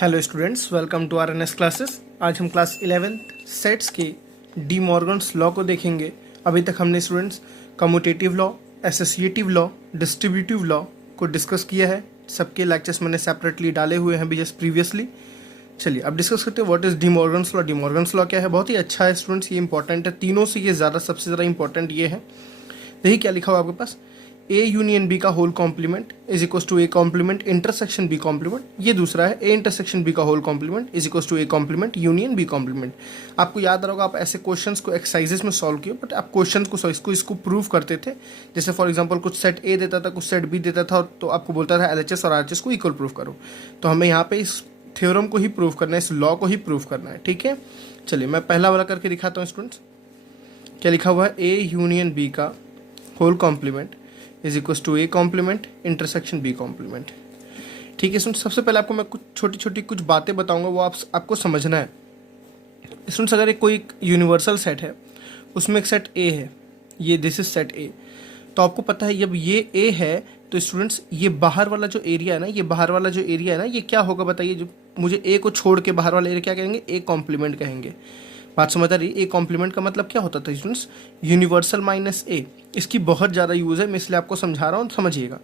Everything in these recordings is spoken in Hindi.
Hello students, welcome to R N S classes. आज हम क्लास 11th सेट्स के डी मॉर्गन्स लॉ को देखेंगे। अभी तक हमने students commutative law, associative law, distributive law को डिस्कस किया है। सबके लेक्चर्स मैंने सेपरेटली डाले हुए हैं भी जस्ट प्रीवियसली। चलिए अब डिस्कस करते हैं what is D Morgan's law. D Morgan's law क्या है? बहुत ही अच्छा है स्टूडेंट्स, ये इंपॉर्टेंट है। तीनों से ये सबसे ज़्यादा इंपॉर्टेंट ये है। देखिए क्या लिखा हुआ आपके पास, ए यूनियन बी का whole complement is equal to A complement intersection B complement. ये दूसरा है, ए इंटरसेक्शन बी का whole complement is equal to A complement union B complement. आपको याद रहोगा, आप ऐसे क्वेश्चंस को एक्सरसाइजेस में सॉल्व किए, बट आप क्वेश्चन को इसको प्रूव करते थे। जैसे फॉर एग्जांपल कुछ सेट ए देता था, कुछ सेट बी देता था, तो आपको बोलता था एलएचएस और आरएचएस को इक्वल प्रूव करो। तो हमें यहाँ पे इस थ्योरम को ही प्रूव करना है, इस लॉ को ही प्रूव करना है। ठीक है, चलिए मैं पहला वाला करके दिखाता हूँ स्टूडेंट्स। क्या लिखा हुआ है, ए यूनियन बी का whole complement is equal to A complement intersection B complement. ठीक है स्टूडेंट्स, सबसे पहले आपको मैं कुछ छोटी छोटी कुछ बातें बताऊंगा, वो आपको समझना है स्टूडेंट्स। अगर कोई यूनिवर्सल सेट है, उसमें एक सेट ए है, ये दिस इज सेट ए, तो आपको पता है जब ये ए है तो स्टूडेंट्स ये बाहर वाला जो एरिया है ना, ये बाहर वाला जो एरिया है ना, ये क्या होगा बताइए? जो मुझे ए को छोड़ के बाहर वाला एरिया क्या कहेंगे? ए कॉम्प्लीमेंट कहेंगे। बात समझ आ रही है? ए कॉम्प्लीमेंट का मतलब क्या होता था स्टूडेंट्स? यूनिवर्सल माइनस ए। इसकी बहुत ज़्यादा यूज़ है, मैं इसलिए आपको समझा रहा हूँ, समझिएगा।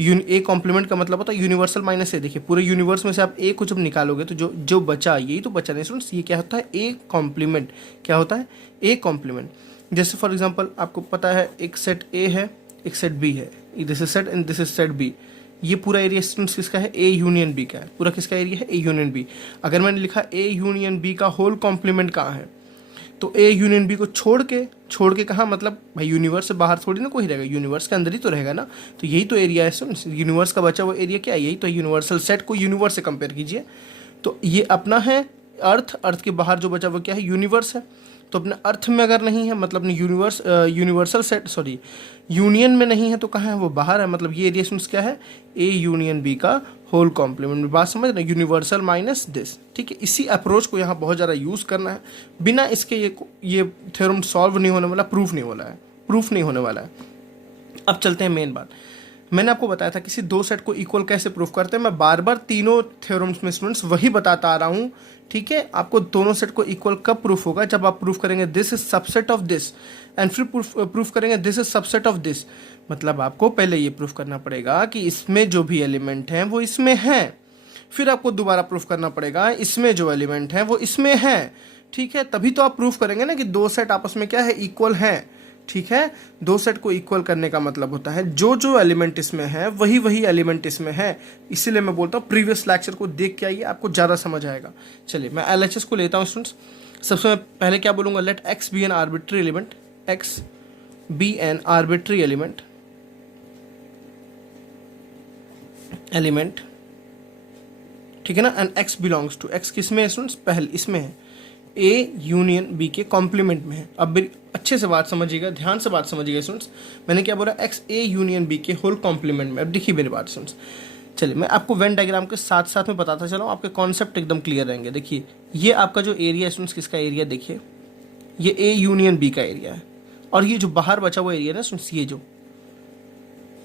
ए कॉम्प्लीमेंट का मतलब होता है यूनिवर्सल माइनस ए। देखिए पूरे यूनिवर्स में से आप ए को जब निकालोगे तो जो जो बचा, यही तो बचा नहीं स्टूडेंट्स, ये क्या होता है? A complement. क्या होता है? A complement. जैसे फॉर एग्जाम्पल आपको पता है एक सेट ए है, एक सेट बी है, this is set and this is set B. ये पूरा एरिया स्टूडेंट्स किसका है? ए यूनियन बी का है। पूरा किसका एरिया है? A union B. अगर मैंने लिखा ए यूनियन बी का होल कॉम्प्लीमेंट कहाँ है, तो ए यूनियन बी को छोड़ के कहाँ, मतलब भाई यूनिवर्स से बाहर थोड़ी ना कोई रहेगा, यूनिवर्स के अंदर ही तो रहेगा ना। तो यही तो एरिया है स्टूडेंट्स, यूनिवर्स का बचा हुआ एरिया क्या है? यही तो यूनिवर्सल सेट को यूनिवर्स से कंपेयर कीजिए, तो ये अपना है अर्थ के बाहर जो बचा हुआ क्या है? यूनिवर्स है। तो अपने अर्थ में अगर नहीं है, मतलब अपने यूनिवर्सल सेट सॉरी यूनियन में नहीं है, तो कहाँ है? वो बाहर है। मतलब ये एरिया स्टूडेंट्स क्या है? ए यूनियन बी का होल कॉम्प्लीमेंट। बात समझ रहे? Universal minus this. ठीक है, इसी अप्रोच को यहाँ बहुत ज़्यादा यूज़ करना है। बिना इसके ये थ्योरम सॉल्व नहीं होने वाला, प्रूफ नहीं होने वाला है। अब चलते हैं मेन बात। मैंने आपको बताया था किसी दो सेट को इक्वल कैसे प्रूफ करते हैं। मैं बार बार तीनों थ्योरम्स में स्टूडेंट्स वही बताता आ रहा हूँ। ठीक है, आपको दोनों सेट को इक्वल कब प्रूफ होगा? जब आप प्रूफ करेंगे this is subset of this, and फिर प्रूफ करेंगे this is subset of this. मतलब आपको पहले ये प्रूफ करना पड़ेगा कि इसमें जो भी एलिमेंट हैं वो इसमें हैं, फिर आपको दोबारा प्रूफ करना पड़ेगा इसमें जो एलिमेंट हैं वो इसमें हैं। ठीक है, तभी तो आप प्रूफ करेंगे ना कि दो सेट आपस में क्या है? इक्वल हैं। ठीक है, दो सेट को इक्वल करने का मतलब होता है जो जो एलिमेंट इसमें है वही एलिमेंट इसमें है। इसीलिए मैं बोलता हूँ प्रीवियस लेक्चर को देख के आइए, आपको ज़्यादा समझ आएगा। चलिए मैं एलएचएस को लेता हूँ स्टूडेंट्स। सबसे मैं पहले क्या बोलूँगा? Let x be an arbitrary element, x be an arbitrary element. ठीक है ना, and x belongs to, x किस में है स्टूडेंट्स? पहले इसमें है, ए यूनियन बी के कॉम्प्लीमेंट में है। अब अच्छे से बात समझिएगा, ध्यान से बात समझिएगा स्टूडेंट्स। मैंने क्या बोला? एक्स ए यूनियन बी के होल कॉम्प्लीमेंट में। अब देखिए मेरी बात स्टूडेंट्स, चलिए मैं आपको वेन डायग्राम के साथ साथ में बताता चला हूँ, आपके कॉन्सेप्ट एकदम क्लियर रहेंगे। देखिए ये आपका जो एरिया है स्टूडेंट्स, किसका एरिया? देखिए ये ए यूनियन बी का एरिया है, और ये जो बाहर बचा हुआ एरिया है ना स्टूडेंट्स,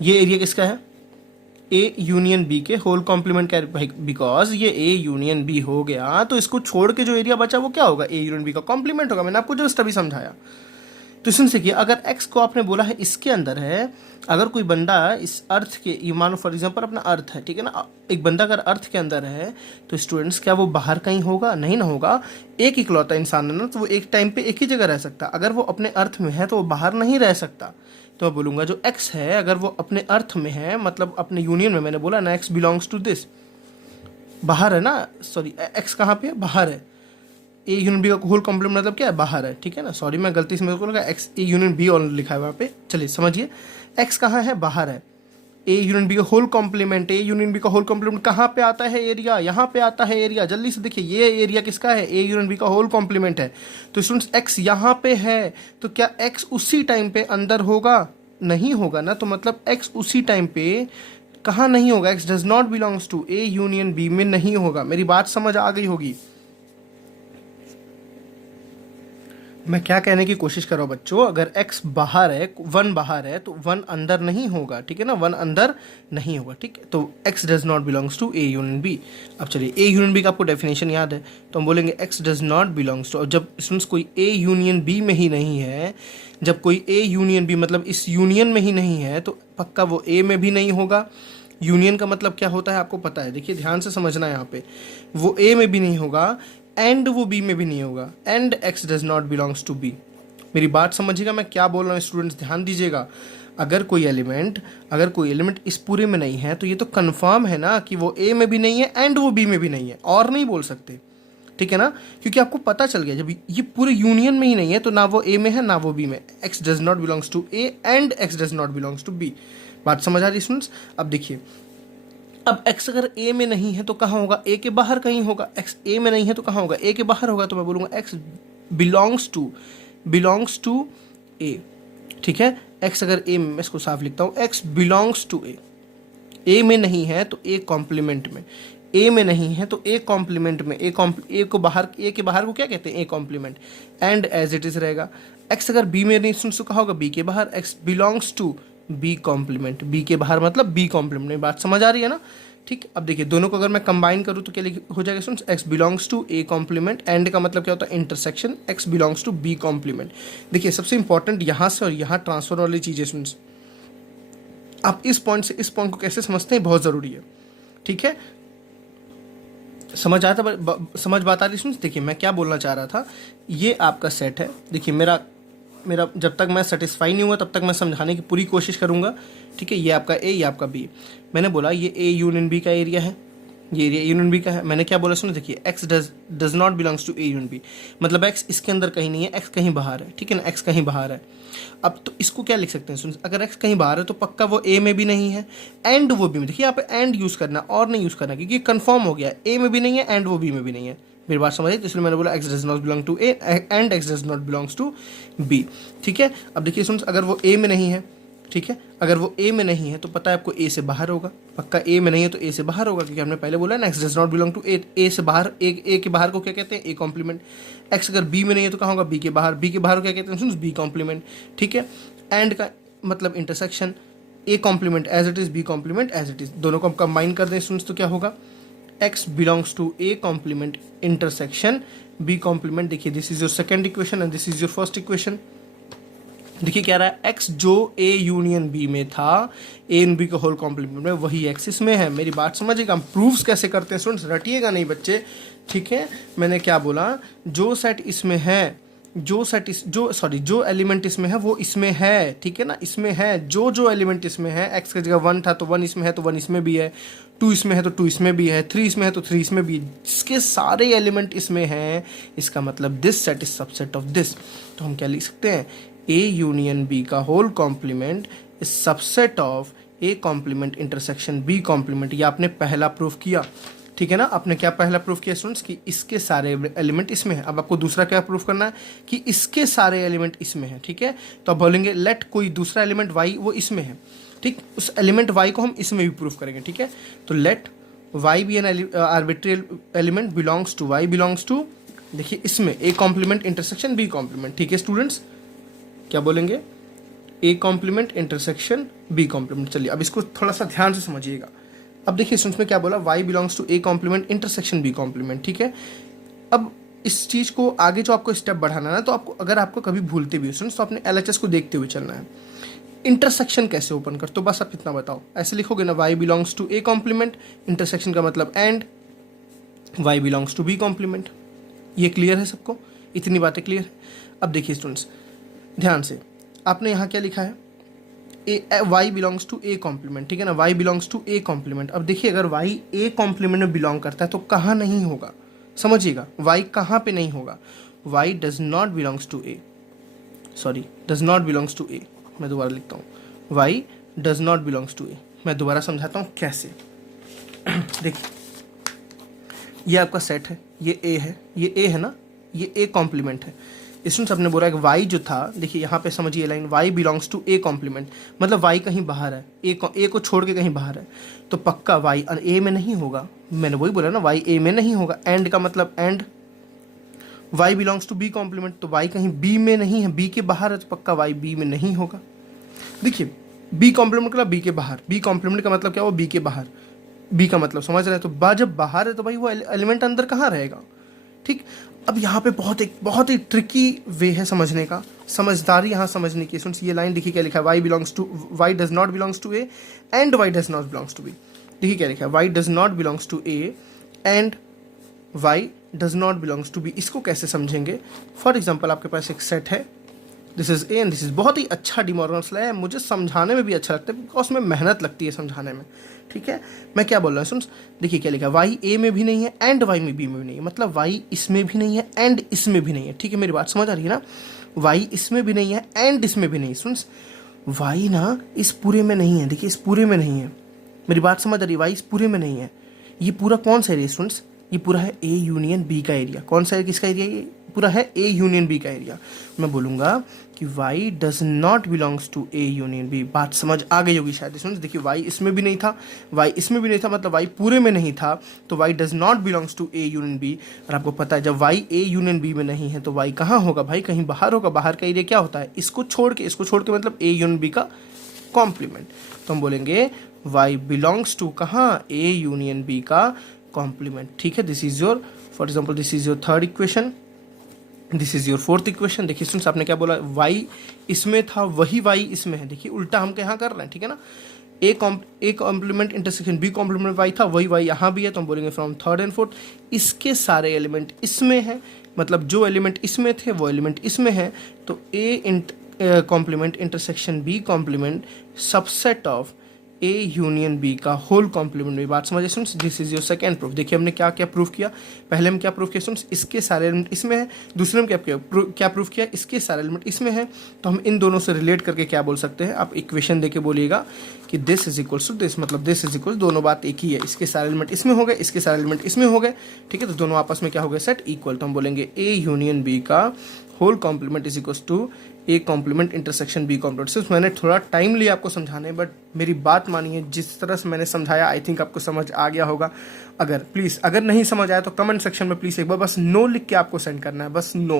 ये एरिया किसका है? ए यूनियन बी के होल कॉम्प्लीमेंट का। बिकॉज ये ए यूनियन बी हो गया, तो इसको छोड़ के जो एरिया बचा वो क्या होगा? ए यूनियन बी का कॉम्प्लीमेंट होगा। मैंने आपको जस्ट अभी समझाया। तो सुन देखिए, अगर x को आपने बोला है इसके अंदर है, अगर कोई बंदा इस अर्थ के, ये मानो फॉर एग्जांपल अपना अर्थ है, ठीक है ना, एक बंदा अगर अर्थ के अंदर है तो स्टूडेंट्स क्या वो बाहर कहीं होगा? नहीं ना होगा। एक इकलौता इंसान है ना, तो वो एक टाइम पे एक ही जगह रह सकता। अगर वो अपने अर्थ में है तो वो बाहर नहीं रह सकता। तो मैं बोलूँगा जो x है अगर वो अपने अर्थ में है, मतलब अपने यूनियन में, मैंने बोला ना x बिलोंग्स टू दिस, बाहर है ना, सॉरी x कहाँ पे है? बाहर है। ए यूनियन बी का होल कॉम्प्लीमेंट मतलब क्या है? बाहर है। ठीक है ना, सॉरी मैं गलती से मेरे को लगा x A union be all लिखा है वहाँ पे। चलिए समझिए, एक्स कहाँ है? बाहर है। ए यूनियन बी का whole complement, A union B का होल कॉम्प्लीमेंट कहाँ पे आता है? एरिया, यहाँ पे आता है एरिया। जल्दी से देखिए, ये एरिया किसका है? ए यूनियन बी का होल कॉम्प्लीमेंट है। तो स्टूडेंट्स एक्स यहाँ पे है, तो क्या एक्स उसी टाइम पे अंदर होगा? नहीं होगा ना। तो मतलब एक्स उसी टाइम पे कहाँ नहीं होगा? X does not belongs to A union B में नहीं होगा। मेरी बात समझ आ गई होगी। मैं क्या कहने की कोशिश कर रहा हूँ बच्चों, अगर x बाहर है, 1 बाहर है, तो 1 अंदर नहीं होगा, ठीक है ना, 1 अंदर नहीं होगा, ठीक है। तो x does not belongs to A union B. अब चलिए ए यूनियन बी का आपको डेफिनेशन याद है, तो हम बोलेंगे x does not belongs to, जब स्टूडेंट्स कोई ए यूनियन बी में ही नहीं है, जब कोई ए यूनियन बी मतलब इस यूनियन में ही नहीं है, तो पक्का वो ए में भी नहीं होगा। यूनियन का मतलब क्या होता है आपको पता है, देखिए ध्यान से समझना है यहाँ पे, वो ए में भी नहीं होगा एंड वो बी में भी नहीं होगा, and x does not belongs to B. मेरी बात समझिएगा मैं क्या बोल रहा हूँ स्टूडेंट्स, ध्यान दीजिएगा। अगर कोई एलिमेंट इस पूरे में नहीं है, तो ये तो कंफर्म है ना कि वो ए में भी नहीं है एंड वो बी में भी नहीं है, और नहीं बोल सकते, ठीक है ना, क्योंकि आपको पता चल गया जब ये पूरे यूनियन में ही नहीं है तो ना वो ए में है ना वो बी में। x does not belongs to A and x does not belongs to B. बात समझ आ रही स्टूडेंट्स। अब देखिए, अब x अगर a में नहीं है तो कहाँ होगा, a के बाहर कहीं होगा। x a में नहीं है तो कहाँ होगा, a के बाहर होगा, तो मैं बोलूँगा x बिलोंग्स टू a, ठीक है। x अगर a में, मैं इसको साफ लिखता हूँ, x belongs to a। a में नहीं है तो a कॉम्प्लीमेंट में, a में नहीं है तो a कॉम्प्लीमेंट में, a को बाहर, a के बाहर को क्या कहते हैं, a complement, and as it is रहेगा। x अगर b में नहीं सुन, तो कहाँ होगा, b के बाहर, x belongs to B complement, B के बाहर मतलब बी कॉम्प्लीमेंट। बात समझ आ रही है ना, ठीक। अब देखिए दोनों को अगर मैं कंबाइन करूँ तो क्या हो जाएगा students, x belongs to A complement, and का मतलब क्या होता है, intersection, x belongs to B complement. देखिए सबसे इंपॉर्टेंट यहाँ से और यहाँ ट्रांसफर वाली चीज़ें स्टूडेंट्स, आप इस पॉइंट से इस पॉइंट को कैसे समझते हैं, बहुत ज़रूरी है, ठीक है। समझ बात आ रही स्टूडेंट्स। देखिए मैं क्या बोलना चाह रहा था, ये आपका सेट है। देखिए मेरा जब तक मैं सेटिस्फाई नहीं हुआ तब तक मैं समझाने की पूरी कोशिश करूंगा, ठीक है। ये आपका ए, ये आपका बी। मैंने बोला ये ए यूनियन बी का एरिया है, ये एरिया यूनियन बी का है। मैंने क्या बोला सुनो, देखिए x does not belongs to A union B, मतलब एक्स इसके अंदर कहीं नहीं है, एक्स कहीं बाहर है, ठीक है ना, एक्स कहीं बाहर है। अब तो इसको क्या लिख सकते हैं सुन, अगर एक्स कहीं बाहर है तो पक्का वो ए में भी नहीं है एंड वो बी में। देखिए यहाँ पे एंड यूज़ करना और नहीं यूज़ करना, क्योंकि कंफर्म हो गया ए में भी नहीं है एंड वो बी में भी नहीं है। मेरी बात समझिए, तो इसलिए मैंने बोला x does not belong to A and x does not belongs to B, ठीक है। अब देखिए सुन, अगर वो ए में नहीं है, ठीक है, अगर वो ए में नहीं है तो पता है आपको ए से बाहर होगा, पक्का ए में नहीं है तो ए से बाहर होगा, क्योंकि हमने पहले बोला ना x does not belong to A, A से बाहर, ए के बाहर को क्या कहते हैं, ए कॉम्प्लीमेंट। एक्स अगर बी में नहीं है तो कहाँ होगा, बी के बाहर, बी के बाहर को क्या कहते हैं सुन, बी कॉम्प्लीमेंट, ठीक है। एंड का मतलब intersection, A complement as it is, B complement as it is, दोनों को हम कंबाइन कर दें स्टूडेंट्स तो क्या होगा, x belongs to a complement intersection b complement. देखिए this is your second equation and this is your first equation. देखिए क्या रहा है, x जो a यूनियन b में था, a एंड b का होल कॉम्प्लीमेंट में, वही x इसमें है। मेरी बात समझिएगा, हम प्रूफ्स कैसे करते हैं स्टूडेंट्स, रटिएगा नहीं बच्चे, ठीक है। मैंने क्या बोला, जो सेट इसमें है, जो एलिमेंट इसमें है वो इसमें है, ठीक है ना, इसमें है। जो एलिमेंट इसमें है, x की जगह 1 था तो 1 इसमें है तो 1 इसमें भी है, 2 इसमें है तो 2 इसमें भी है, 3 इसमें है तो 3 इसमें भी है, जिसके सारे एलिमेंट इसमें हैं, इसका मतलब this set is subset of this. तो हम क्या लिख सकते हैं, ए यूनियन बी का whole complement is subset of A complement intersection B complement. ये आपने पहला प्रूफ किया, ठीक है ना। आपने क्या पहला प्रूफ किया स्टूडेंट्स, कि इसके सारे एलिमेंट इसमें है। अब आपको दूसरा क्या प्रूफ करना है, कि इसके सारे एलिमेंट इसमें है, ठीक है। तो आप बोलेंगे लेट कोई दूसरा एलिमेंट y वो इसमें है, ठीक, उस एलिमेंट y को हम इसमें भी प्रूफ करेंगे, ठीक है। तो let y be an arbitrary element belongs to y belongs to, देखिए इसमें a complement intersection b complement, ठीक है स्टूडेंट्स। क्या बोलेंगे, a complement intersection b complement. चलिए अब इसको थोड़ा सा ध्यान से समझिएगा। अब देखिए स्टूडेंट्स में क्या बोला, y belongs to a complement intersection b complement, ठीक है। अब इस चीज़ को आगे जो आपको स्टेप बढ़ाना है ना, तो आपको अगर आपको कभी भूलते भी हो स्टूडेंट्स, तो आपने LHS को देखते हुए चलना है। इंटरसेक्शन कैसे ओपन कर, तो बस आप इतना बताओ, ऐसे लिखोगे ना, y belongs to a complement, intersection का मतलब and, y belongs to b complement. ये क्लियर है सबको, इतनी बातें क्लियर है। अब देखिए स्टूडेंट्स ध्यान से, आपने यहाँ क्या लिखा है, y belongs to a complement, ठीक है ना, y belongs to a complement. अब देखिए अगर y a कॉम्प्लीमेंट में बिलोंग करता है तो कहाँ नहीं होगा, समझिएगा, y कहाँ पे नहीं होगा, y does not belongs to a, sorry does not belongs to a। मैं दोबारा लिखता हूँ, y does not belongs to a। मैं दोबारा समझाता हूँ कैसे। देखिए ये आपका सेट है, ये a है, ये a है ना, ये a कॉम्प्लीमेंट है। इसमें सबने बोला कि y जो था, देखिए यहाँ पे समझिए line, y belongs to a complement, मतलब y कहीं बाहर है, a को छोड़ के कहीं बाहर है, तो पक्का y a में नहीं होगा। मैंने वही बोला ना, y a में नहीं होगा। एंड का मतलब and y belongs to B complement, तो y कहीं b में नहीं है, b के बाहर है तो पक्का y b में नहीं होगा। देखिए b कॉम्प्लीमेंट का b के बाहर, b कॉम्प्लीमेंट का मतलब क्या हुआ, b के बाहर, b का मतलब समझ रहे हैं, तो बा जब बाहर है तो भाई वो एलिमेंट अंदर कहाँ रहेगा। ठीक, अब यहाँ पे बहुत ही ट्रिकी वे है समझने का, समझदारी यहाँ समझने की। सुन, ये लाइन देखिए क्या लिखा है, y belongs to, y does not belongs to a and y does not belongs to b। देखिए क्या लिखा है, y does not belongs to a and y does not belongs to b। इसको कैसे समझेंगे, फॉर एग्जाम्पल आपके पास एक सेट है, this is A and this is, बहुत ही अच्छा डी मॉर्गन्स लॉ है, मुझे समझाने में भी अच्छा लगता है बिकॉज में मेहनत लगती है समझाने में। ठीक है, मैं क्या बोल रहा हूँ सुन, देखिए क्या लिखा है, y a में भी नहीं है एंड y में b में भी नहीं है, मतलब y इसमें भी नहीं है एंड इसमें भी नहीं है। ठीक है, मेरी बात समझ आ रही है ना, y इसमें भी नहीं है एंड इसमें भी नहीं। सुन, y ना इस पूरे में नहीं है, देखिए इस पूरे में नहीं है, मेरी बात समझ आ रही है, y इस पूरे में नहीं है। ये पूरा कौन सा एरिया स्टूडेंट्स, ये पूरा है ए यूनियन बी का एरिया। कौन सा है, किसका एरिया, ये पूरा है ए यूनियन बी का एरिया। मैं बोलूंगा कि y does not belongs to A union B. बात समझ आ गई होगी शायद। सुन, देखिए y इसमें भी नहीं था, y इसमें भी नहीं था, मतलब y पूरे में नहीं था, तो y does not belongs to A union B. और आपको पता है जब y ए यूनियन बी में नहीं है तो y कहाँ होगा भाई, कहीं बाहर होगा। बाहर का एरिया क्या होता है, इसको छोड़ के मतलब ए यूनियन बी का कॉम्प्लीमेंट। तो हम बोलेंगे y बिलोंग्स टू कहाँ, ए यूनियन बी का कॉम्प्लीमेंट। ठीक है, this is your, for example this is your third equation, this is your fourth equation. देखिए स्टूडेंट्स, आपने क्या बोला, y इसमें था वही y इसमें है। देखिए उल्टा हम यहाँ कर रहे हैं, ठीक है ना, A complement intersection B complement y था, वही y यहाँ भी है, तो हम बोलेंगे फ्रॉम थर्ड एंड फोर्थ इसके सारे एलिमेंट इसमें है, मतलब जो एलिमेंट इसमें थे वो एलिमेंट इसमें है, तो A complement intersection B complement subset of A union B का होल कॉम्प्लीमेंट में। बात समझिए students, this is your second proof. देखिए हमने क्या क्या प्रूफ किया, पहले हम क्या प्रूफ किया स्टूडेंट्स, इसके सारे एलिमेंट इसमें है, दूसरे में क्या प्रूफ किया, इसके सारे एलिमेंट इसमें है। तो हम इन दोनों से रिलेट करके क्या बोल सकते हैं, आप इक्वेशन देके बोलिएगा कि this is equals to this, मतलब दिस इज इक्वल, दोनों बात एक ही है, इसके सारे एलिमेंट इसमें हो गए, इसके सारे एलिमेंट इसमें हो गए। ठीक है, तो दोनों आपस में क्या हो गए, सेट इक्वल। तो हम बोलेंगे ए यूनियन बी का whole complement is equals to A complement intersection B complement. सिर्फ मैंने थोड़ा टाइम लिया आपको समझाने, बट मेरी बात मानिए, जिस तरह से मैंने समझाया आई थिंक आपको समझ आ गया होगा। अगर नहीं समझ आया तो कमेंट सेक्शन में प्लीज़ एक बार बस नो लिख के आपको सेंड करना है, बस नो,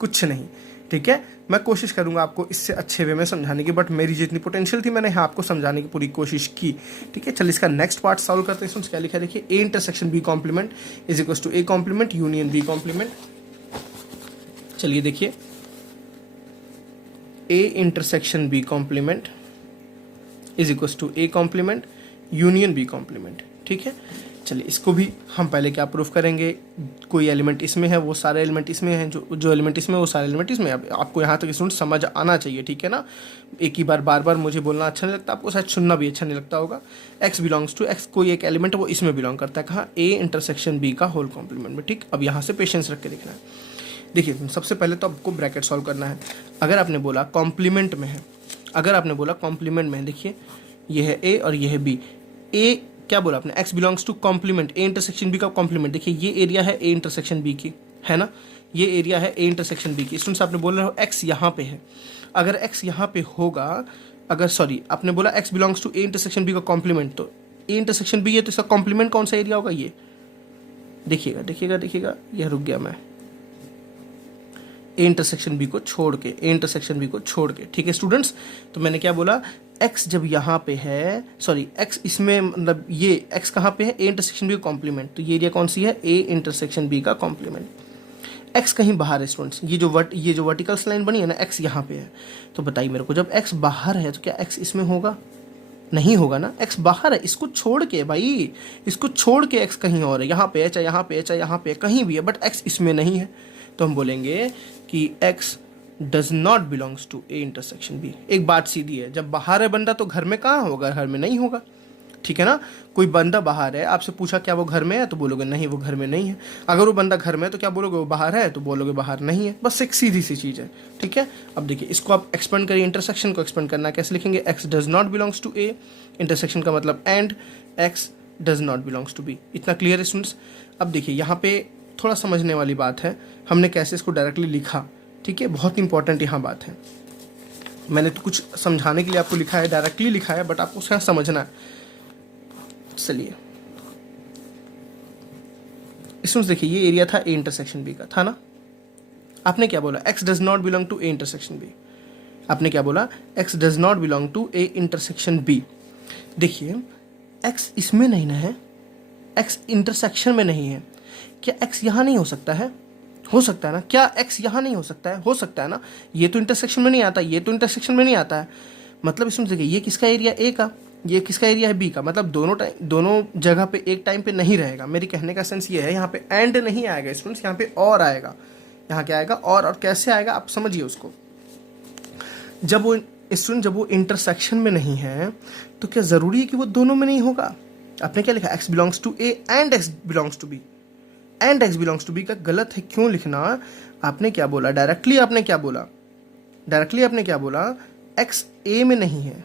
कुछ नहीं। ठीक है, मैं कोशिश करूंगा आपको इससे अच्छे वे में समझाने की, बट मेरी जितनी पोटेंशियल थी मैंने यहाँ आपको समझाने की पूरी कोशिश की। ठीक है, चलिए इसका नेक्स्ट पार्ट सॉल्व करते हैं। क्या लिखा है, देखिए A intersection B complement is equals to A complement union B complement. चलिए देखिए, A intersection B complement is equals to A complement union B complement. ठीक है, चलिए इसको भी हम पहले क्या प्रूफ करेंगे, कोई एलिमेंट इसमें है वो सारे एलिमेंट इसमें हैं, जो एलिमेंट इसमें वो सारे एलिमेंट इसमें। आपको यहाँ तक स्टूडेंट समझ आना चाहिए, ठीक है ना, एक ही बार बार मुझे बोलना अच्छा नहीं लगता, आपको शायद सुनना भी अच्छा नहीं लगता होगा। एक्स बिलोंग्स टू एक्स, कोई एक एलिमेंट वो इसमें बिलोंग करता है, कहाँ, ए इंटरसेक्शन बी का होल कॉम्प्लीमेंट में। ठीक, अब यहाँ से पेशेंस रख के देखना है। देखिए सबसे पहले तो आपको ब्रैकेट सॉल्व करना है। अगर आपने बोला कॉम्प्लीमेंट में है, देखिए ये है ए और ये है बी। ए क्या बोला आपने, x belongs to complement A intersection B का कॉम्प्लीमेंट। देखिए ये एरिया है ए इंटरसेक्शन बी की, है ना, ये एरिया है ए इंटरसेक्शन बी की। स्टूडेंट्स आपने बोल रहे हो एक्स यहाँ पे है, अगर एक्स यहाँ पे होगा, आपने बोला x belongs to A intersection B का कॉम्प्लीमेंट, तो ए इंटरसेक्शन बी है तो इसका कॉम्प्लीमेंट कौन सा एरिया होगा, ये देखिएगा, ये रुक गया मैं, ए इंटरसेक्शन बी को छोड़ के। ठीक है स्टूडेंट्स, तो मैंने क्या बोला, x जब यहाँ पे है, x इसमें, मतलब ये x कहाँ पे है, ए इंटरसेक्शन बी का कॉम्प्लीमेंट, तो ये एरिया कौन सी है, ए इंटरसेक्शन बी का कॉम्प्लीमेंट। x कहीं बाहर है स्टूडेंट्स, ये जो वर्टिकल लाइन बनी है ना, x यहाँ पे है, तो बताइए मेरे को, जब x बाहर है तो क्या x इसमें होगा, नहीं होगा ना, x बाहर है, इसको छोड़ के भाई, इसको छोड़ के x कहीं और है, यहाँ पे है, चाहे यहाँ पे है, चाहे यहाँ पे है, कहीं भी है, बट x इसमें नहीं है। तो हम बोलेंगे कि x does not belongs to A intersection B. एक बात सीधी है, जब बाहर है बंदा तो घर में कहाँ होगा, घर में नहीं होगा। ठीक है ना, कोई बंदा बाहर है, आपसे पूछा क्या वो घर में है, तो बोलोगे नहीं वो घर में नहीं है। अगर वो बंदा घर में है तो क्या बोलोगे, वो बाहर है, तो बोलोगे बाहर नहीं है। बस एक सीधी सी चीज़ है। ठीक है, अब देखिए इसको आप एक्सपेंड करिए, इंटरसेक्शन को एक्सपेंड करना है, कैसे लिखेंगे, x does not belongs to A, intersection का मतलब and x does not belongs to B. इतना क्लियर है स्टूडेंट्स। अब देखिए यहाँ पे थोड़ा समझने वाली बात है, हमने कैसे इसको डायरेक्टली लिखा। ठीक है, बहुत इंपॉर्टेंट यहाँ बात है, मैंने तो कुछ समझाने के लिए आपको लिखा है, डायरेक्टली लिखा है, बट आपको उसका समझना है। चलिए इसमें देखिए, ये एरिया था ए इंटरसेक्शन बी का, था ना, आपने क्या बोला, x does not belong to A intersection B. आपने क्या बोला, x does not belong to A intersection B. देखिए x इसमें नहीं ना है, x इंटरसेक्शन में नहीं है। क्या x यहाँ नहीं हो सकता है? हो सकता है ना। क्या x यहाँ नहीं हो सकता है? हो सकता है ना। ये तो इंटरसेक्शन में नहीं आता, ये तो इंटरसेक्शन में नहीं आता है। मतलब इसमें देखिए ये किसका एरिया ए का, ये किसका एरिया है बी का। मतलब दोनों जगह पे एक टाइम पे नहीं रहेगा। मेरी कहने का सेंस ये है, यहाँ पे एंड नहीं आएगा स्टूडेंट्स, यहाँ पे और आएगा। यहाँ क्या आएगा, और कैसे आएगा आप समझिए उसको। जब वो इंटरसेक्शन में नहीं है तो क्या जरूरी है कि वो दोनों में नहीं होगा? आपने क्या लिखा, x belongs to A and x belongs to B. And x belongs to B का गलत है, क्यों लिखना? आपने क्या बोला डायरेक्टली, आपने क्या बोला x a में नहीं है।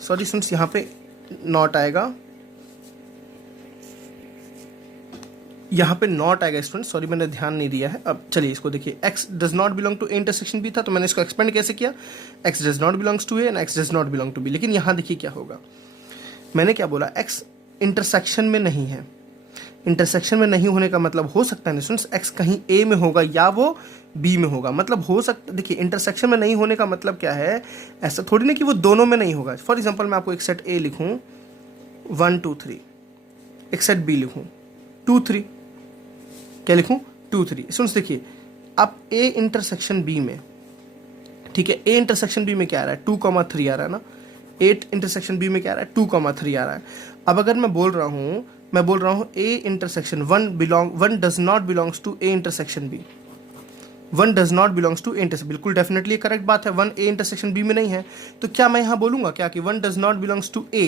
सॉरी स्टूडेंट्स, यहाँ पे नॉट आएगा, यहाँ पे नॉट आएगा स्टूडेंट, सॉरी मैंने ध्यान नहीं दिया है। अब चलिए इसको देखिए, x does not belong to A intersection B था, तो मैंने इसको एक्सपेंड कैसे किया, x does not belongs to A and x does not belong to B. लेकिन यहाँ देखिए क्या होगा, मैंने क्या बोला, x इंटरसेक्शन में नहीं है। इंटरसेक्शन में नहीं होने का मतलब हो सकता है स्टूडेंट्स x कहीं a में होगा या वो b में होगा। मतलब हो सकता, देखिए इंटरसेक्शन में नहीं होने का मतलब क्या है, ऐसा थोड़ी ना कि वो दोनों में नहीं होगा। फॉर एग्जांपल मैं आपको एक सेट a लिखूं 1 2 3, एक सेट b लिखूं 2 3, क्या लिखूं 2 3। स्टूडेंट्स देखिए अब a इंटरसेक्शन b में, ठीक है, a इंटरसेक्शन b में क्या आ रहा है 2,3 आ रहा है ना, 8 इंटरसेक्शन b में क्या आ रहा है 2,3 आ रहा है। अब अगर मैं बोल रहा हूँ a intersection 1 does not belongs to a intersection b, 1 does not belongs to A intersection, बिल्कुल डेफिनेटली करेक्ट बात है, 1 a इंटरसेक्शन b में नहीं है। तो क्या मैं यहाँ बोलूंगा क्या कि 1 does not belongs to a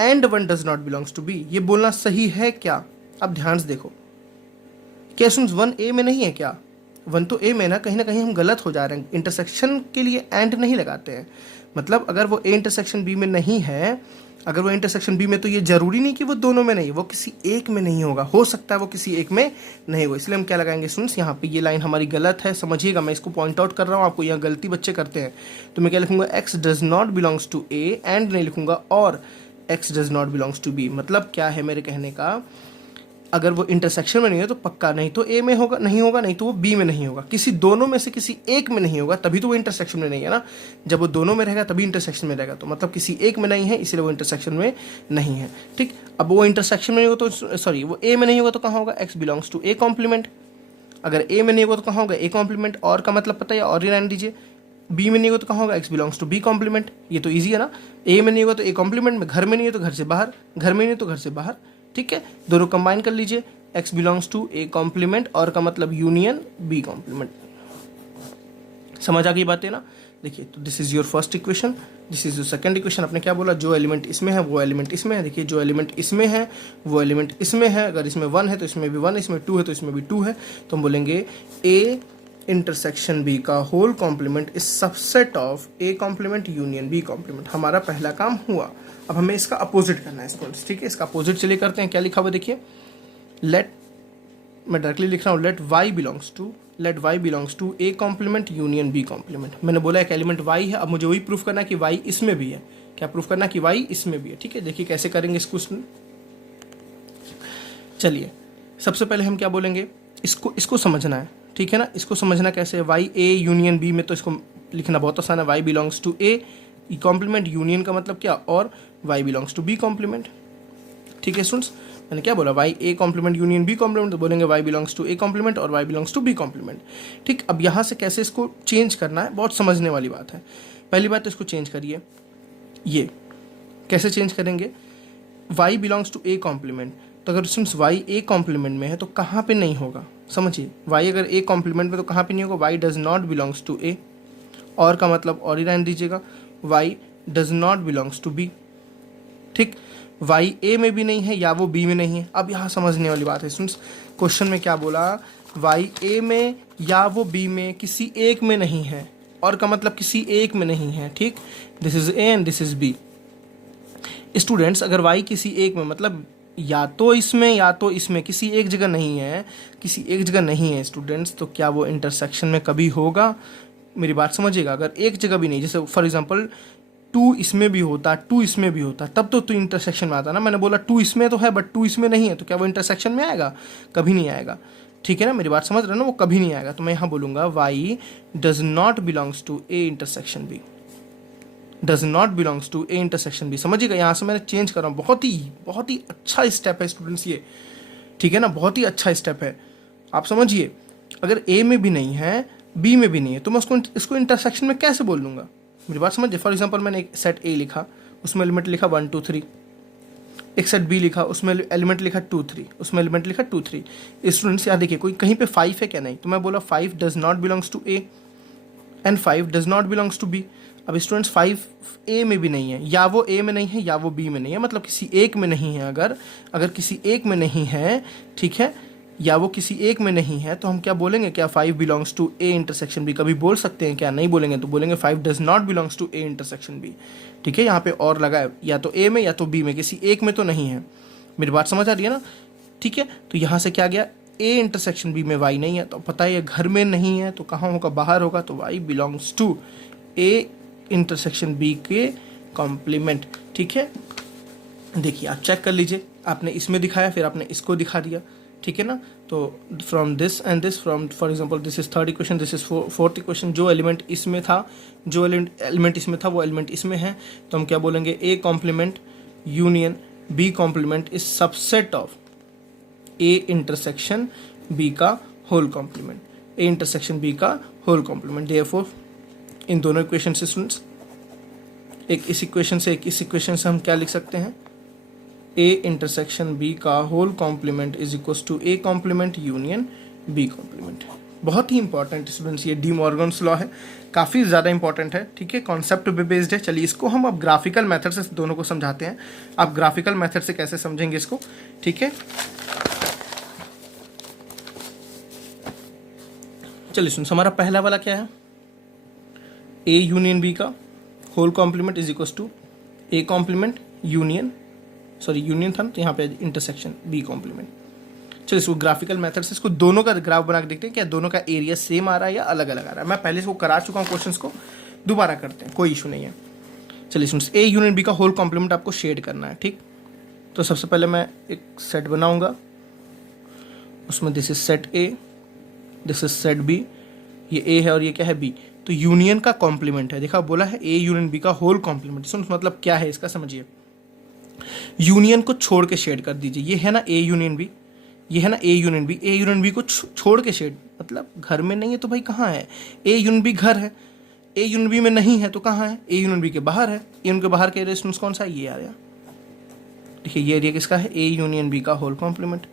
and 1 does not belongs to b, ये बोलना सही है क्या? अब ध्यान से देखो, क्या स्टूडेंट्स 1 a में नहीं है क्या? 1 तो a में ना कहीं हम गलत हो जा रहे हैं। इंटरसेक्शन के लिए एंड नहीं लगाते हैं। मतलब अगर वो a इंटरसेक्शन b में नहीं है, अगर वो इंटरसेक्शन b में, तो ये जरूरी नहीं कि वो दोनों में नहीं, वो किसी एक में नहीं होगा। हो सकता है वो किसी एक में नहीं होगा, इसलिए हम क्या लगाएंगे स्टूडेंट्स, यहाँ पे ये लाइन हमारी गलत है, समझिएगा। मैं इसको पॉइंट आउट कर रहा हूँ आपको, यहाँ गलती बच्चे करते हैं। तो मैं क्या लिखूंगा, x does not belongs to a and नहीं लिखूंगा, और x does not belongs to b। मतलब क्या है मेरे कहने का, अगर वो इंटरसेक्शन में नहीं है तो पक्का नहीं तो ए में होगा, नहीं होगा, नहीं तो वो बी में नहीं होगा, किसी दोनों में से किसी एक में नहीं होगा, तभी तो वो इंटरसेक्शन में नहीं है ना। जब वो दोनों में रहेगा तभी इंटरसेक्शन में रहेगा, तो मतलब किसी एक में नहीं है, इसलिए वो इंटरसेक्शन में नहीं है। ठीक, अब वो इंटरसेक्शन में नहीं होगा तो सॉरी वो ए में नहीं होगा तो कहाँ होगा, x belongs to A complement. अगर ए में नहीं होगा तो कहाँ होगा, ए कॉम्प्लीमेंट। और का मतलब पता है, और ही रहने दीजिए। बी में नहीं होगा तो कहाँ होगा, x belongs to B complement. ये तो ईजी है ना, ए में नहीं होगा तो ए कॉम्प्लीमेंट में, घर में नहीं है तो घर से बाहर, घर में नहीं तो घर से बाहर। ठीक है, दोनों कंबाइन कर लीजिए, x belongs to A complement, और का मतलब यूनियन बी कॉम्प्लीमेंट। समझ आ गई बातें ना। देखिए तो this is your first equation, this is your second equation. आपने क्या बोला, जो एलिमेंट इसमें है वो एलिमेंट इसमें है। देखिए जो एलिमेंट इसमें है वो एलिमेंट इसमें है, अगर इसमें 1 है तो इसमें भी 1, इसमें 2 है तो इसमें भी 2 है। तो हम बोलेंगे ए इंटरसेक्शन बी का whole complement is subset of A complement union B complement. हमारा पहला काम हुआ। अब हमें इसका अपोजिट करना है स्टूडेंट्स। ठीक है, इसका अपोजिट चलिए करते हैं। क्या लिखा हुआ देखिए, लेट, मैं डायरेक्टली लिख रहा हूँ, let y belongs to A complement union B complement. मैंने बोला एक एलिमेंट y है, अब मुझे वही प्रूफ करना है कि y इसमें भी है। क्या प्रूफ करना है कि y इसमें भी है। ठीक है, देखिए कैसे करेंगे इसको। चलिए सबसे पहले हम क्या बोलेंगे, इसको समझना है। ठीक है ना, इसको समझना कैसे है, y a यूनियन b में तो इसको लिखना बहुत आसान है, y belongs to A complement union का मतलब क्या, और y belongs to b complement. ठीक है स्टूडेंट्स, मैंने क्या बोला, y a complement union b complement, तो बोलेंगे y belongs to a complement और y belongs to b complement. ठीक, अब यहाँ से कैसे इसको चेंज करना है, बहुत समझने वाली बात है। पहली बात तो इसको चेंज करिए, ये कैसे चेंज करेंगे, y belongs to a complement, तो अगर स्टूडेंट्स y a कॉम्प्लीमेंट में है तो कहाँ पे नहीं होगा, समझिए, y अगर a कॉम्प्लीमेंट में तो कहाँ पे नहीं होगा, y does not belongs to a, और का मतलब और ही रहने दीजिएगा, y does not belongs to b। ठीक, y a में भी नहीं है या वो b में नहीं है। अब यहाँ समझने वाली बात है स्टूडेंट्स, क्वेश्चन में क्या बोला, y a में या वो b में किसी एक में नहीं है, और का मतलब किसी एक में नहीं है। ठीक, this is a and this is b। Students अगर y किसी एक में, मतलब या तो इसमें किसी एक जगह नहीं है, किसी एक जगह नहीं है स्टूडेंट्स, तो क्या वो इंटरसेक्शन में कभी होगा। मेरी बात समझिएगा, अगर एक जगह भी नहीं, जैसे फॉर एग्जांपल 2 इसमें भी होता, 2 इसमें भी होता, तब तो इंटरसेक्शन में आता ना। मैंने बोला 2 इसमें तो है बट 2 इसमें नहीं है, तो क्या वो इंटरसेक्शन में आएगा, कभी नहीं आएगा। ठीक है ना, मेरी बात समझ रहे हो ना, वो कभी नहीं आएगा। तो मैं यहाँ बोलूँगा y does not belongs to a intersection b, does not belongs to a intersection b। समझिएगा, यहाँ से मैंने चेंज कर रहा हूँ। बहुत ही अच्छा स्टेप है स्टूडेंट्स ये, ठीक है ना, बहुत ही अच्छा स्टेप है। आप समझिए, अगर a में भी नहीं है b में भी नहीं है तो मैं इसको इंटरसेक्शन में कैसे बोल लूँगा? मेरी बात समझिए। फॉर एग्जाम्पल मैंने एक सेट a लिखा, उसमें एलिमेंट लिखा 1 2 3, एक सेट बी लिखा, उसमें एलिमेंट लिखा 2 3, उसमें एलिमेंट लिखा 2 3। स्टूडेंट्स यहाँ देखिए, कोई कहीं पे 5 है क्या? नहीं। तो मैं बोला 5 does not belongs to A and 5 does not belongs to B. अब स्टूडेंट्स 5 ए में भी नहीं है, या वो ए में नहीं है या वो बी में नहीं है, मतलब किसी एक में नहीं है। अगर किसी एक में नहीं है, ठीक है, या वो किसी एक में नहीं है, तो हम क्या बोलेंगे? क्या 5 belongs to A intersection B कभी बोल सकते हैं क्या? नहीं बोलेंगे। तो बोलेंगे 5 does not belongs to A intersection B. ठीक है, यहाँ पे और लगा है, या तो ए में या तो बी में, किसी एक में तो नहीं है। मेरी बात समझ आ रही है ना? ठीक है, तो यहाँ से क्या गया? ए इंटरसेक्शन बी में वाई नहीं है, तो पता है घर में नहीं है तो कहाँ होगा? बाहर होगा। तो Y belongs to A intersection B के कॉम्प्लीमेंट। ठीक है, देखिए आप चेक कर लीजिए, आपने इसमें दिखाया, फिर आपने इसको दिखा दिया, ठीक है ना। तो from this and this, from for example this is third equation, this is fourth equation, जो एलिमेंट इसमें था, जो एलिमेंट इसमें था वो एलिमेंट इसमें है, तो हम क्या बोलेंगे? A complement union B complement is subset of A intersection B का whole complement, A intersection B का होल कॉम्प्लीमेंट। देयरफॉर इन दोनों इक्वेशन से स्टूडेंट्स, एक इस इक्वेशन से एक इस इक्वेशन से हम क्या लिख सकते हैं? ए इंटरसेक्शन बी का whole complement is equal to A complement union B complement. बहुत ही इंपॉर्टेंट स्टूडेंट्स ये डी मॉर्गन्स लॉ है, काफ़ी ज़्यादा इंपॉर्टेंट है, ठीक है, कॉन्सेप्ट पे बेस्ड है। चलिए इसको हम अब ग्राफिकल मेथड से दोनों को समझाते हैं। आप ग्राफिकल मेथड से कैसे समझेंगे इसको? ठीक है, चलिए सुन, हमारा पहला वाला क्या है? ए यूनियन बी का whole complement is equal to A complement union, sorry union था तो यहाँ पे इंटरसेक्शन बी कॉम्प्लीमेंट। चलिए इसको ग्राफिकल मेथड से इसको दोनों का ग्राफ बना के देखते हैं, क्या दोनों का एरिया सेम आ रहा है या अलग अलग आ रहा है। मैं पहले इसको करा चुका हूँ, क्वेश्चंस को दोबारा करते हैं, कोई इशू नहीं है। चलिए सुन, ए यूनियन बी का होल कॉम्प्लीमेंट आपको शेड करना है, ठीक। तो सबसे पहले मैं एक सेट बनाऊंगा, उसमें this is set A, this is set B, ये ए है और ये क्या है? बी। तो यूनियन का कॉम्प्लीमेंट है, देखा बोला है ए यूनियन बी का होल कॉम्प्लीमेंट। सुन, मतलब क्या है इसका समझिए, यूनियन को छोड़ के शेड कर दीजिए। ये है ना ए यूनियन बी, ये है ना A union B, A union B को छोड़ के शेड, मतलब घर में नहीं है तो भाई कहाँ है? ए यूनियन बी घर है, ए यूनियन बी में नहीं है तो कहाँ है? ए यूनियन बी के बाहर है। ए यूनियन के बाहर का एरिया स्टूडेंट्स कौन सा है? ये आ गया। देखिए ये एरिया किसका है? ए यूनियन बी का होल कॉम्प्लीमेंट।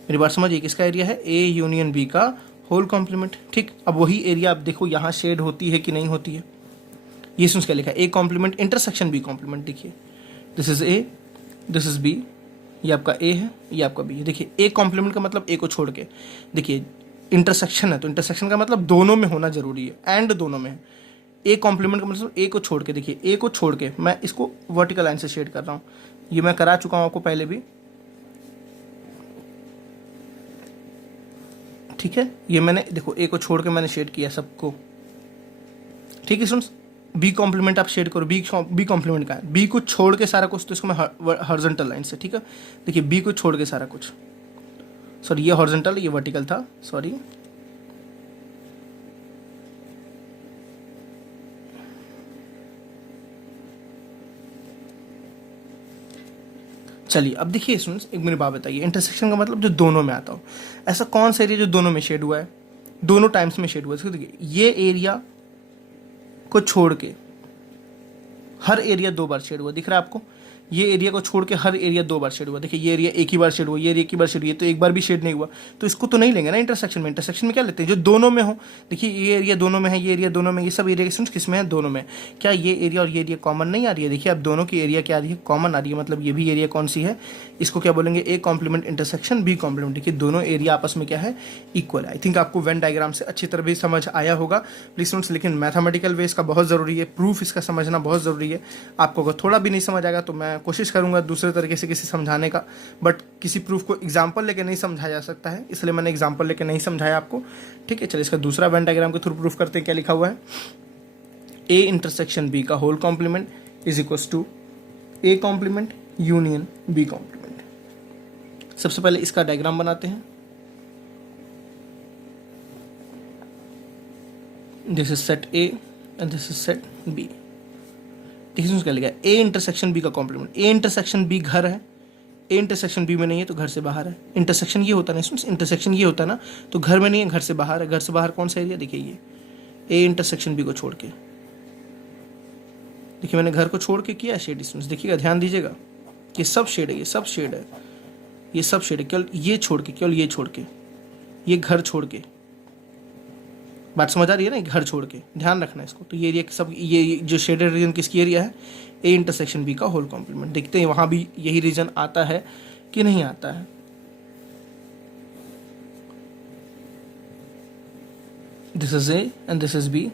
मेरी बात समझिए, किसका एरिया है? ए यूनियन बी का होल कॉम्प्लीमेंट, ठीक। अब वही एरिया आप देखो यहाँ शेड होती है कि नहीं होती है? ये स्टूडेंट्स क्या लिखा है? A complement intersection B complement. देखिए this is A, this is B, ये आपका ए है, ये आपका बी है। देखिए ए कॉम्प्लीमेंट का मतलब ए को छोड़ के, देखिए इंटरसेक्शन है तो इंटरसेक्शन का मतलब दोनों में होना जरूरी है, एंड दोनों में है। ए कॉम्प्लीमेंट का मतलब ए को छोड़ के, देखिए ए को छोड़ के मैं इसको वर्टिकल लाइन से शेड कर रहा हूँ, ये मैं करा चुका हूँ आपको पहले भी, ठीक है। ये मैंने देखो ए को छोड़ के मैंने शेड किया सबको, ठीक है स्टूडेंट्स। बी कॉम्प्लीमेंट आप शेड करो, बी कॉम्प्लीमेंट का है, बी को छोड़ के सारा कुछ, तो इसको मैं हॉरिजॉन्टल लाइन से, ठीक है। देखिए बी को छोड़ के सारा कुछ, सॉरी ये हॉरिजॉन्टल, ये वर्टिकल था, सॉरी। चलिए अब देखिए स्टूडेंट्स, एक मेरी बात बताइए, इंटरसेक्शन का मतलब जो दोनों में आता हो, ऐसा कौन सा एरिया जो दोनों में शेड हुआ है? दोनों टाइम्स में शेड हुआ है। देखिए ये एरिया को छोड़ के हर एरिया 2 बार शेड हुआ, दिख रहा है आपको? ये एरिया को छोड़ के हर एरिया 2 बार शेड हुआ। देखिए ये एरिया एक ही बार शेड हुआ, ये एरिया एक ही बार शेड हुआ, तो एक बार भी शेड नहीं हुआ, तो इसको तो नहीं लेंगे ना इंटरसेक्शन में। इंटरसेक्शन में क्या लेते हैं? जो दोनों में हो। देखिए ये एरिया दोनों में है, ये एरिया दोनों में, ये सब एरिया किस में है? दोनों में। क्या ये एरिया और ये एरिया कॉमन नहीं आ रही है? देखिए अब दोनों की एरिया क्या आ रही है? कॉमन आ रही है, मतलब ये भी एरिया कौन सी है? इसको क्या बोलेंगे? A complement intersection B complement. देखिए दोनों एरिया आपस में क्या है? इक्वल है। आई थिंक आपको वेन डायग्राम से अच्छी तरह भी समझ आया होगा प्लीज स्टूडेंट्स, लेकिन मैथमेटिकल वे इसका बहुत ज़रूरी है, प्रूफ इसका समझना बहुत ज़रूरी है। आपको अगर थोड़ा भी नहीं समझ आएगा तो मैं कोशिश करूंगा दूसरे तरीके से किसी समझाने का, बट किसी प्रूफ को एग्जाम्पल लेके नहीं समझाया जा सकता है, इसलिए मैंने एग्जाम्पल लेके नहीं समझाया आपको, ठीक है। चलिए इसका दूसरा वेन डायग्राम के थ्रू प्रूफ करते हैं। क्या लिखा हुआ है? ए इंटरसेक्शन बी का whole complement is equal to A this is set A and this is set B. देखिए क्या लिखा है, ए इंटरसेक्शन बी का कॉम्प्लीमेंट। ए इंटरसेक्शन बी घर है, ए इंटरसेक्शन बी में नहीं है तो घर से बाहर है। इंटरसेक्शन ये होता है ना, इंटरसेक्शन ये होता है ना, तो घर में नहीं है घर से बाहर है। घर से बाहर कौन सा एरिया, देखिए ये ए इंटरसेक्शन बी को छोड़ के। देखिए मैंने घर को छोड़ के किया शेड स्टूडेंट्स, देखिएगा ध्यान दीजिएगा, ये सब शेड है, ये सब शेड है, ये सब शेड है, केवल ये छोड़ के, केवल ये छोड़ के, ये घर छोड़ के। बात समझ आ रही है ना, घर छोड़ के, ध्यान रखना इसको। तो ये एरिया सब, ये जो शेडेड रीजन किसकी एरिया है, ए इंटरसेक्शन बी का होल कॉम्प्लीमेंट। देखते हैं वहां भी यही रीजन आता है कि नहीं आता है। This is A and this is B.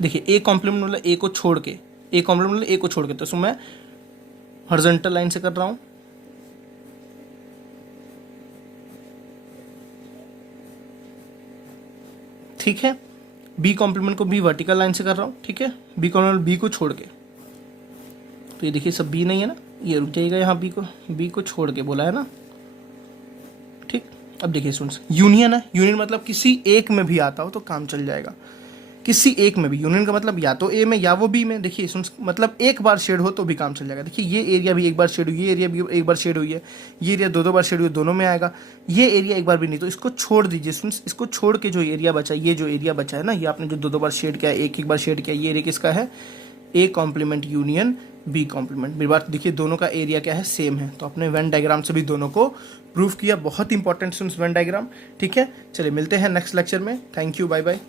देखिए ए कॉम्प्लीमेंट मतलब ए को छोड़ के, ए कॉम्प्लीमेंट मतलब ए को छोड़ के, तो मैं हॉरिजॉन्टल लाइन से कर रहा हूं, ठीक है। बी कॉम्प्लीमेंट को भी वर्टिकल लाइन से कर रहा हूं, ठीक है। बी कॉम्प्लीमेंट बी को छोड़ के, तो ये देखिए सब बी नहीं है ना, ये रुक जाएगा यहाँ, बी को छोड़ के बोला है ना, ठीक। अब देखिए स्टूडेंट्स, यूनियन है, यूनियन मतलब किसी एक में भी आता हो तो काम चल जाएगा, किसी एक में भी। यूनियन का मतलब या तो ए में या वो बी में। देखिए मतलब एक बार शेड हो तो भी काम चल जाएगा। देखिए ये एरिया भी एक बार शेड हुई, ये एरिया भी एक बार शेड हुई है, ये एरिया दो बार शेड हुई, दोनों में आएगा। ये एरिया एक बार भी नहीं, तो इसको छोड़ दीजिए स्टूडेंट्स। इसको छोड़ के जो एरिया बचा, ये जो एरिया बचा है ना, ये आपने जो दो बार शेड किया, एक बार शेड किया, ये एरिया किसका है, A complement union B complement. मेरी बात देखिए, दोनों का एरिया क्या है, सेम है। तो अपने वेन डायग्राम से भी दोनों को प्रूव किया। बहुत इंपॉर्टेंट स्टूडेंट्स वेन डायग्राम, ठीक है। चलिए मिलते हैं नेक्स्ट लेक्चर में। Thank you, bye bye.